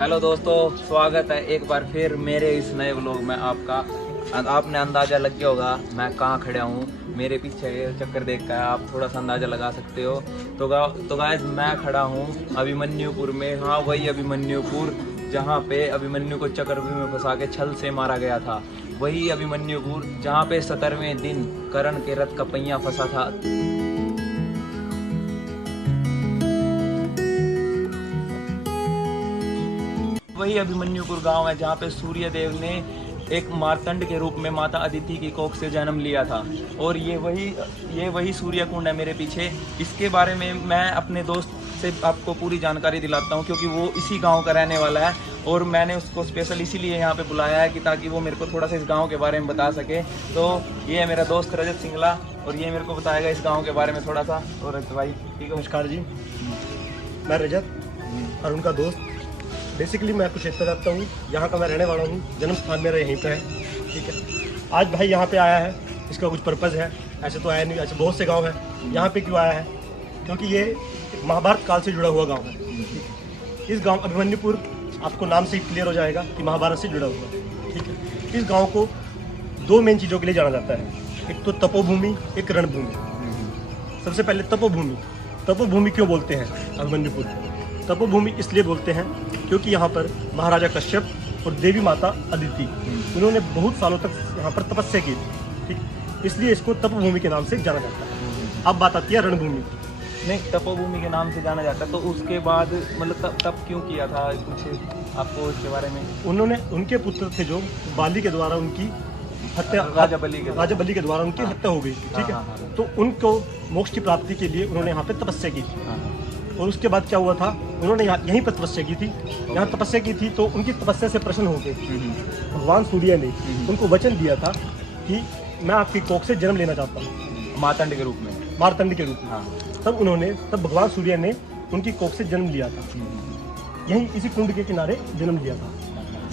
Hello दोस्तों, स्वागत है एक बार फिर मेरे इस नए व्लॉग में आपका। आपने अंदाज़ा लग गया होगा मैं कहाँ खड़ा हूँ। मेरे पीछे चक्कर देख कर आप थोड़ा सा अंदाज़ा लगा सकते हो। तो गाइस मैं खड़ा हूँ अभिमन्युपुर में। हाँ, वही अभिमन्युपुर जहाँ पे अभिमन्यु को चक्रव्यूह में फंसा के छल से मारा गया था। वही अभिमन्युपुर जहाँ पे 17वें दिन कर्ण के रथ का पहिया फंसा था। वही अभिमन्युपुर गांव है जहाँ पे सूर्यदेव ने एक मार्तंड के रूप में माता अदिति की कोख से जन्म लिया था। और ये वही सूर्य कुंड है मेरे पीछे। इसके बारे में मैं अपने दोस्त से आपको पूरी जानकारी दिलाता हूँ, क्योंकि वो इसी गांव का रहने वाला है और मैंने उसको स्पेशल इसीलिए यहाँ पे बुलाया है कि ताकि वो मेरे को थोड़ा सा इस गाँव के बारे में बता सके। तो ये है मेरा दोस्त रजत सिंगला और ये मेरे को बताएगा इस गाँव के बारे में थोड़ा सा। और रजत भाई ठीक है। नमस्कार जी, मैं रजत और उनका दोस्त। बेसिकली मैं कुछ क्षेत्र रहता हूँ, यहाँ का मैं रहने वाला हूँ। जन्म स्थान मेरा यहीं पे है, ठीक है। आज भाई यहाँ पे आया है, इसका कुछ पर्पज़ है। ऐसे तो आया नहीं, ऐसे बहुत से गांव है। यहाँ पे क्यों आया है? क्योंकि ये महाभारत काल से जुड़ा हुआ गांव है। इस गांव अभिमन्युपुर आपको नाम से ही क्लियर हो जाएगा कि महाभारत से जुड़ा हुआ है, ठीक है। इस गाँव को दो मेन चीज़ों के लिए जाना जाता है, एक तो तपोभूमि, एक रणभूमि। सबसे पहले तपोभूमि। तपोभूमि क्यों बोलते हैं अभिमन्युपुर? तपोभूमि इसलिए बोलते हैं क्योंकि यहाँ पर महाराजा कश्यप और देवी माता अदिति उन्होंने बहुत सालों तक यहाँ पर तपस्या की, ठीक। इसलिए इसको तपोभूमि के नाम से जाना जाता है। अब बात आती है रणभूमि। नहीं, तपोभूमि के नाम से जाना जाता है, तो उसके बाद मतलब तब क्यों किया था? कुछ आपको इसके बारे में? उनके पुत्र थे जो बाली के द्वारा उनकी हत्या, राजा बलि के द्वारा उनकी हत्या हो गई, ठीक है। तो उनको मोक्ष की प्राप्ति के लिए उन्होंने यहाँ पे तपस्या की थी। और उसके बाद क्या हुआ था, उन्होंने यहीं पर तपस्या की थी। यहाँ तपस्या की थी तो उनकी तपस्या से प्रसन्न हो गए भगवान सूर्य ने उनको वचन दिया था कि मैं आपकी कोख से जन्म लेना चाहता हूँ, मार्तंड के रूप में। तब भगवान सूर्य ने उनकी कोख से जन्म लिया था, यहीं इसी कुंड के किनारे जन्म लिया था।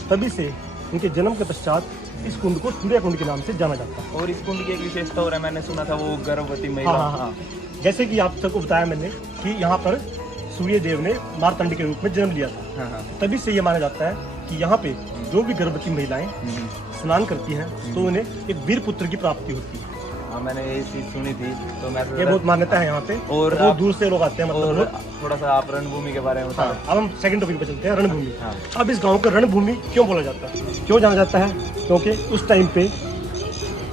तभी से उनके जन्म के पश्चात इस कुंड को सूर्य कुंड के नाम से जाना जाता है। और इस कुंड की एक विशेषता और है, मैंने सुना था वो गर्भवती महिला। हाँ। जैसे कि आप सबको बताया मैंने कि यहाँ पर सूर्य देव ने मार्तंड के रूप में जन्म लिया था। तभी से ये माना जाता है कि यहाँ पे जो भी गर्भवती महिलाएं स्नान करती हैं तो उन्हें एक वीर पुत्र की प्राप्ति होती है। हाँ, मैंने ये चीज सुनी थी, तो मैं ये बहुत मान्यता है यहाँ पे। और बहुत दूर से लोग आते हैं। मतलब थोड़ा सा आप रणभूमि के बारे में बताओ। अब हम सेकंड टॉपिक पे चलते हैं, रणभूमि। अब इस गाँव को रणभूमि क्यों बोला जाता है, क्यों जाना जाता है? क्योंकि उस टाइम पे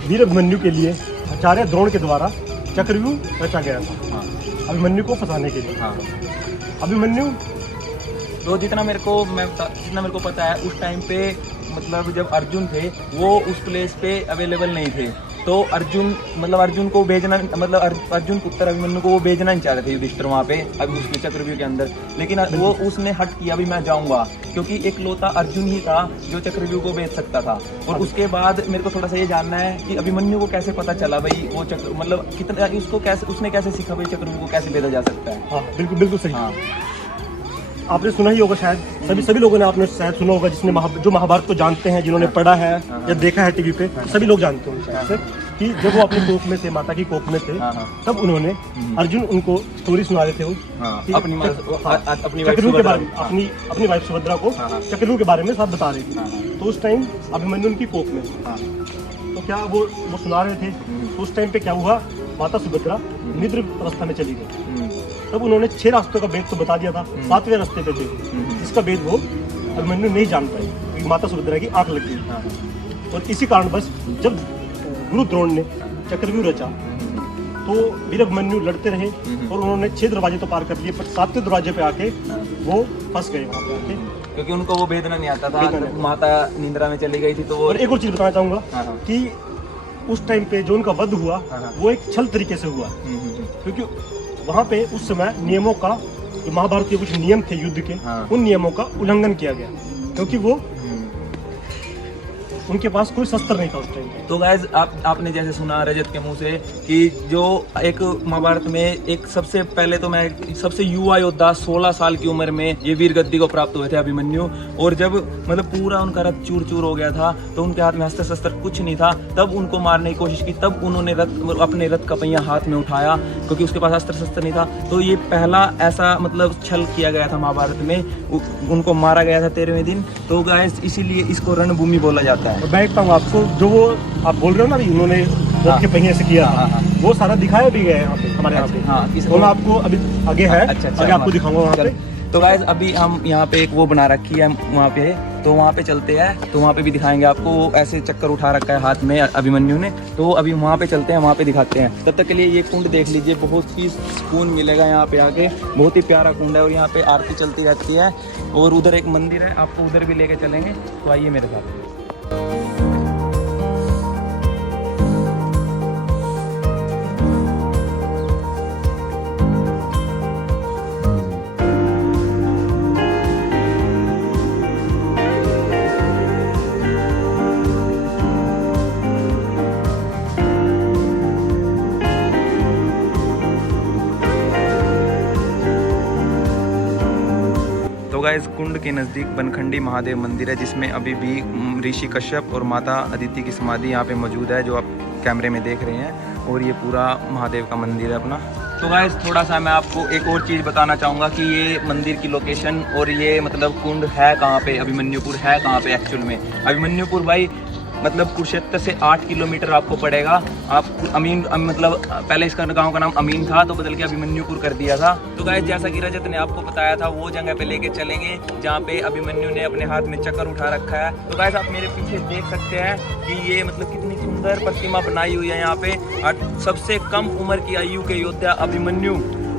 वीर अभिमन्यु के लिए आचार्य द्रोण के द्वारा चक्रव्यूह रचा गया था अभिमन्यु को फंसाने के लिए। अभिमन्यु तो जितना मेरे को पता है, उस टाइम पे मतलब जब अर्जुन थे वो उस प्लेस पे अवेलेबल नहीं थे। तो अर्जुन को भेजना, अर्जुन पुत्र अभिमन्यु को वो भेजना नहीं चाह रहे थे युधिष्ठिर वहाँ पे अभी उसके चक्रव्यूह के अंदर। लेकिन वो उसने हट किया, अभी मैं जाऊँगा, क्योंकि एक लौता अर्जुन ही था जो चक्रव्यूह को भेज सकता था। और उसके बाद मेरे को थोड़ा सा ये जानना है कि अभिमन्यु को कैसे पता चला भाई वो कितना उसने कैसे सीखा भाई चक्रव्यूह को कैसे भेजा जा सकता है? हाँ, बिल्कुल सही। हाँ। आपने सुना ही होगा शायद, सभी लोगों ने आपने शायद सुना होगा, जिसने जो महाभारत को जानते हैं, जिन्होंने पढ़ा है या देखा है टीवी पे, सभी लोग जानते हैं शायद से कि जब वो अपनी कोख में थे, माता की कोख में थे, तब उन्होंने अर्जुन उनको स्टोरी सुना रहे थे अपनी चक्रव्यूह के बारे में, अपनी वाइफ सुभद्रा को चक्रव्यूह के बारे में सब बता रहे थे। तो उस टाइम अभिमन्यु उनकी कोख में, तो क्या वो सुना रहे थे। तो उस टाइम पे क्या हुआ, माता सुभद्रा निद्र अवस्था में चली गई। तब उन्होंने 6 रास्तों का भेद तो बता दिया था, 7वें रास्ते पे थे जिसका भेद वो अभिमन्यु नहीं जान पाए क्योंकि माता सुभद्रा की आंख लग गई। और इसी कारण बस जब गुरु द्रोण ने चक्रव्यूह रचा तो वीर अभिमन्यु लड़ते रहे और उन्होंने 6 दरवाजे तो पार कर लिए, पर 7वें दरवाजे पे आके वो फंस गए वहाँ पे आके, क्योंकि उनको वो भेदना नहीं आता था। माता निंद्रा में चली गई थी। तो और एक और चीज बताना चाहूंगा कि उस टाइम पे जो उनका वध हुआ वो एक छल तरीके से हुआ, क्योंकि वहाँ पे उस समय नियमों का, जो महाभारत के कुछ नियम थे युद्ध के, उन नियमों का उल्लंघन किया गया। क्योंकि वो उनके पास कोई शस्त्र नहीं था उस टाइम पे। तो गाइज आपने जैसे सुना रजत के मुंह से कि जो एक महाभारत में एक सबसे पहले तो मैं सबसे युवा योद्धा 16 साल की उम्र में ये वीर गद्दी को प्राप्त हुए थे अभिमन्यु। और जब मतलब पूरा उनका रथ चूर चूर हो गया था तो उनके हाथ में अस्त्र शस्त्र कुछ नहीं था, तब उनको मारने की कोशिश की, तब उन्होंने अपने रथ का पहिया हाथ में उठाया क्योंकि उसके पास अस्त्र शस्त्र नहीं था। तो ये पहला ऐसा मतलब छल किया गया था महाभारत में, उनको मारा गया था 13वें दिन। तो गाइस इसीलिए इसको रणभूमि बोला जाता है। मैं कहता हूँ आपको, जो वो आप बोल रहे हो ना अभी उन्होंने रथ के पहिए से किया, वो सारा दिखाया भी गया है यहाँ पे हमारे यहाँ पे। हाँ, वो मैं आपको अभी आगे है, आगे आपको दिखाऊंगा वहाँ पे। तो गाइस अभी हम यहाँ पे एक वो बना रखी है वहाँ पे, तो वहाँ पे चलते हैं, तो वहाँ पे भी दिखाएंगे आपको। वो ऐसे चक्कर उठा रखा है हाथ में अभिमन्यु ने, तो अभी वहाँ पे चलते हैं, वहाँ पे दिखाते हैं। तब तक के लिए ये कुंड देख लीजिए, बहुत ही सुकून मिलेगा यहाँ पे आके, बहुत ही प्यारा कुंड है। और यहाँ पे आरती चलती रहती है और उधर एक मंदिर है, आपको उधर भी लेके चलेंगे, तो आइए मेरे साथ। तो गाइस कुंड के नज़दीक बनखंडी महादेव मंदिर है, जिसमें अभी भी ऋषि कश्यप और माता अदिति की समाधि यहाँ पे मौजूद है, जो आप कैमरे में देख रहे हैं। और ये पूरा महादेव का मंदिर है अपना। तो गाइस थोड़ा सा मैं आपको एक और चीज़ बताना चाहूँगा कि ये मंदिर की लोकेशन और ये मतलब कुंड है कहाँ पे, अभिमन्युपुर है कहाँ पे एक्चुअल में। अभिमन्युपुर भाई मतलब कुरुक्षेत्र से 8 किलोमीटर आपको पड़ेगा। आप मतलब पहले इसका गांव का नाम अमीन था, तो बदल के अभिमन्युपुर कर दिया था। तो गाइस जैसा कि रजत ने आपको बताया था, वो जगह पे लेके चलेंगे जहाँ पे अभिमन्यु ने अपने हाथ में चक्कर उठा रखा है। तो गाइस आप मेरे पीछे देख सकते हैं कि ये मतलब कितनी सुंदर प्रतिमा बनाई हुई है यहाँ पे। सबसे कम उम्र की आयु के योद्धा अभिमन्यु,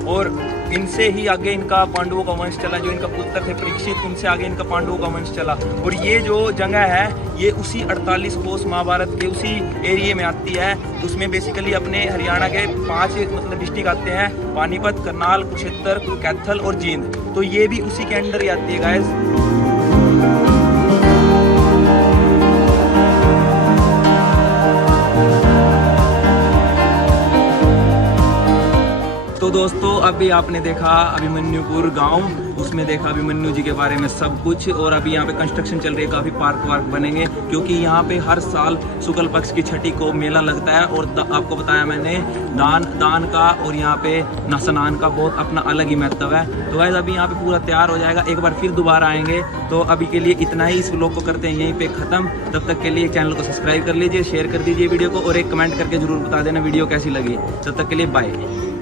और इनसे ही आगे इनका पांडवों का वंश चला। जो इनका पुत्र थे परीक्षित, उनसे आगे इनका पांडवों का वंश चला। और ये जो जगह है ये उसी 48 कोस महाभारत के उसी एरिया में आती है। उसमें बेसिकली अपने हरियाणा के 5 मतलब डिस्ट्रिक्ट आते हैं, पानीपत, करनाल, कुरुक्षेत्र, कैथल और जींद। तो ये भी उसी के अंडर ही आती है गाइस। तो दोस्तों अभी आपने देखा अभिमन्युपुर गांव, उसमें देखा अभिमन्यु जी के बारे में सब कुछ। और अभी यहाँ पे कंस्ट्रक्शन चल रही है, काफ़ी पार्क वार्क बनेंगे, क्योंकि यहाँ पे हर साल शुक्ल पक्ष की छठी को मेला लगता है। और आपको बताया मैंने दान का और यहाँ पे स्नान का बहुत अपना अलग ही महत्व है। तो गाइस अभी यहाँ पे पूरा तैयार हो जाएगा, एक बार फिर दोबारा आएंगे। तो अभी के लिए इतना ही, इस व्लॉग को करते हैं यहीं पे ख़त्म। तब तक के लिए चैनल को सब्सक्राइब कर लीजिए, शेयर कर दीजिए वीडियो को, और एक कमेंट करके जरूर बता देना वीडियो कैसी लगी। तब तक के लिए बाय।